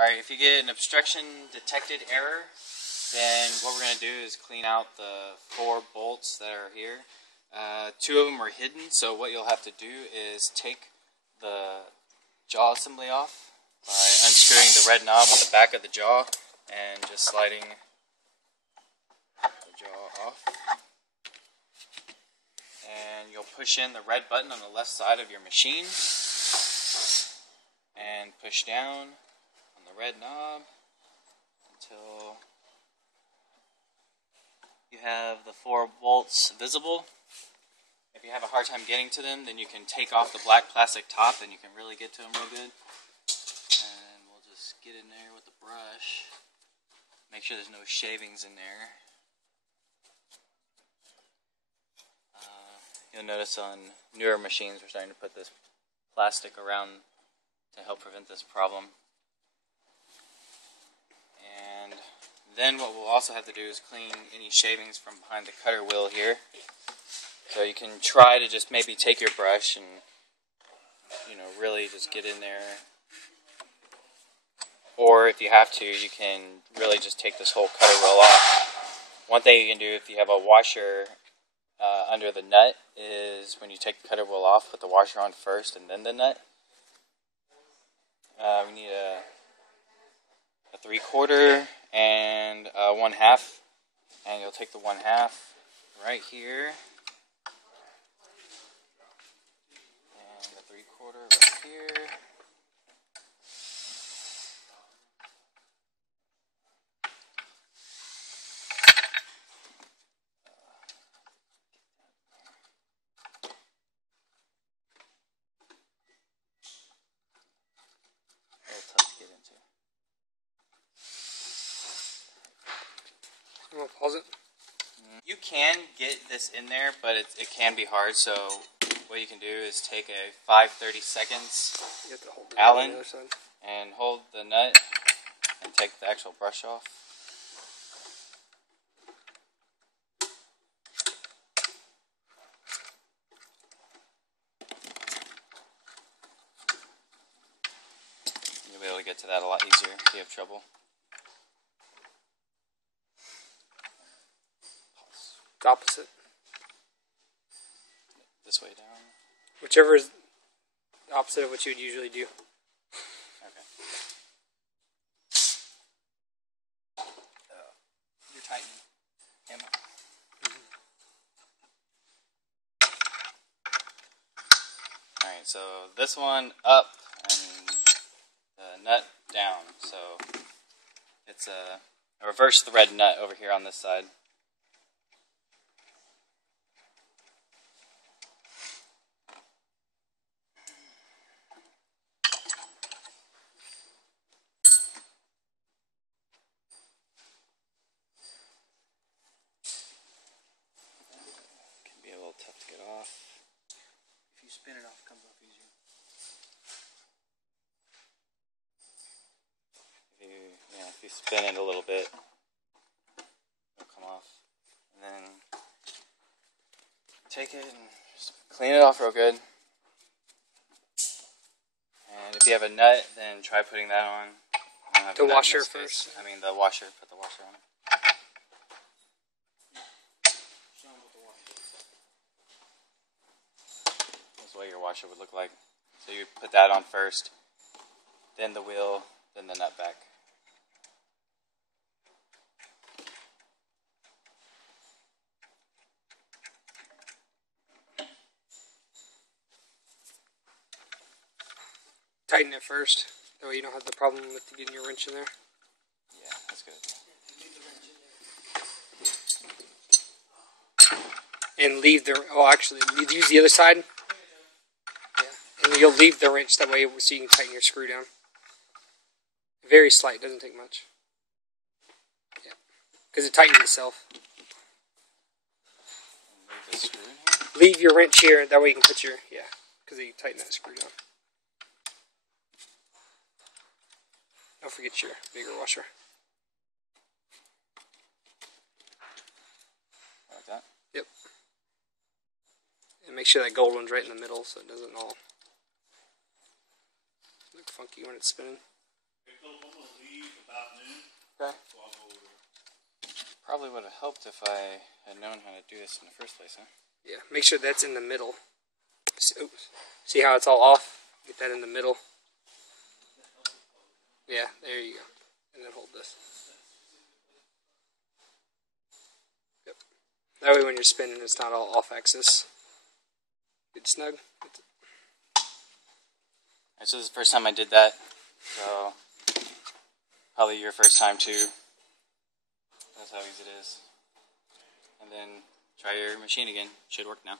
Alright, if you get an obstruction detected error, then what we're going to do is clean out the 4 bolts that are here. 2 of them are hidden, so what you'll have to do is take the jaw assembly off by unscrewing the red knob on the back of the jaw and just sliding the jaw off. And you'll push in the red button on the left side of your machine and push down on the red knob until you have the 4 bolts visible. If you have a hard time getting to them, then you can take off the black plastic top and you can really get to them real good. And we'll just get in there with the brush. Make sure there's no shavings in there. You'll notice on newer machines we're starting to put this plastic around to help prevent this problem. And then what we'll also have to do is clean any shavings from behind the cutter wheel here. So you can try to just maybe take your brush and, really just get in there. Or if you have to, you can really just take this whole cutter wheel off. One thing you can do if you have a washer under the nut is when you take the cutter wheel off, put the washer on first and then the nut. We need a 3/4 and a 1/2, and you'll take the 1/2 right here and the 3/4 right here. You want to pause it? You can get this in there, but it can be hard, so what you can do is take a 5/30 seconds You have to hold Allen on the other side. and hold the nut and take the actual brush off. You'll be able to get to that a lot easier if you have trouble. The opposite. This way down. Whichever is the opposite of what you would usually do. Okay. You're tightening. Am I? Alright, so this one up and the nut down. So it's a reverse thread nut over here on this side. Tough to get off. If you spin it off, it comes off easier. If you spin it a little bit, it'll come off. And then take it and just clean it off real good. And if you have a nut, then try putting that on. The washer first. The washer. Put the washer on. What your washer would look like. So you put that on first, then the wheel, then the nut back. Tighten it first. That way you don't have the problem with getting your wrench in there. Yeah, that's good. And leave the, use the other side. Yeah. And you'll leave the wrench that way so you can tighten your screw down. Very slight, doesn't take much. Yeah. Because it tightens itself. Leave the screw in here? Leave your wrench here, that way you can put your, because you tighten that screw down. Don't forget your bigger washer. Like that? Yep. And make sure that gold one's right in the middle so it doesn't all look funky when it's spinning. would have helped if I had known how to do this in the first place, huh? Yeah, make sure that's in the middle. See how it's all off? Get that in the middle. Yeah, there you go. And then hold this. Yep. That way when you're spinning, it's not all off axis. Good snug. Alright, so this is the first time I did that. So, probably your first time too. That's how easy it is. And then try your machine again. Should work now.